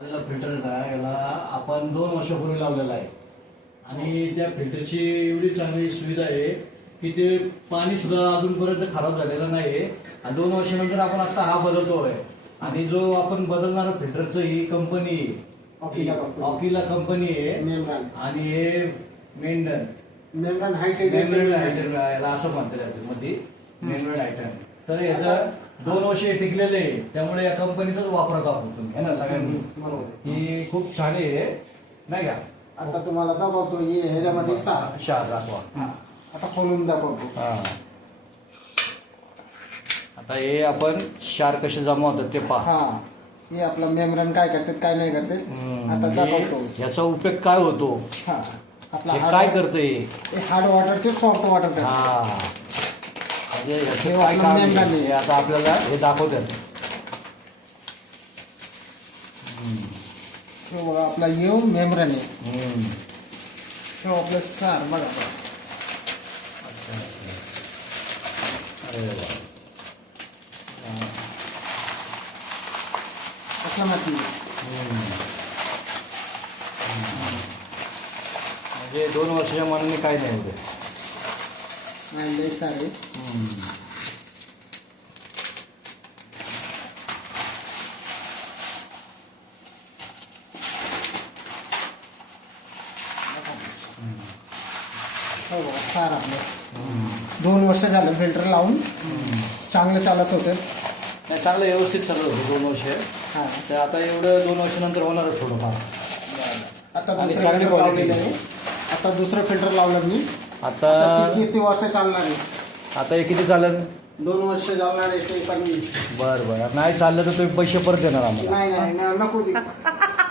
Filter याला आपण 2 वर्षापूर्वी लावलेला आहे आणि त्या फिल्टरची एवढी चांगली सुविधा आहे की ते पाणी सुद्धा अजूनपर्यंत खराब झालेलं नाही आणि 2 वर्षानंतर आपण आता हा बदलतोय आणि जो आपण बदलणारा फिल्टरचं ही कंपनी ऑकिला कंपनी आहे आणि हे मेम्ब्रेन हायटेड याला असं म्हणतात त्याच्यामध्ये मेम्ब्रेन हायटेड तर याचं 2 वर्ष टिकलेले आहे त्यामुळे या कंपनीचाच वापर करतो तुम्ही है ना सगळ्यांनी ही खूप छान आहे नाही का. आता तुम्हाला दाखवतो ह्याच्यामध्ये शार दाखवा आता खोलून दाखवतो. आता हे आपण शार कसे जमा होतात ते पहा. हे आपलं मेम्ब्रेन काय करतात काय नाही करतात आता दाखवतो. याचा उपयोग काय होतो आपला काय करते हार्ड वॉटरचे सॉफ्ट वॉटर म्हणजे काय काम आहे हे आता आपल्याला हे दाखवतात. बघा आपला येऊ मेम्ब्रेन आहे तो आपलं सार बघा. कसला माती म्हणजे 2 वर्षाच्या मनाने काय नाही होते नाही लय सारे. हो बघा सार आपलं 2 वर्ष झालं फिल्टर लावून चांगलं चालत होतं. नाही चांगलं व्यवस्थित चालत होतं 2 वर्ष. तर आता एवढं 2 वर्षानंतर होणारच थोडंफार. आता दुसरं फिल्टर लावलेलं आहे. आता दुसरं फिल्टर लावलं मी आता किती वर्ष चालणार आहे. आता हे किती चालेल 2 वर्ष चालणार आहे ते पण. बरं नाही चाललं तर तुम्ही पैसे परत देणार आम्हाला. नाही नको दे.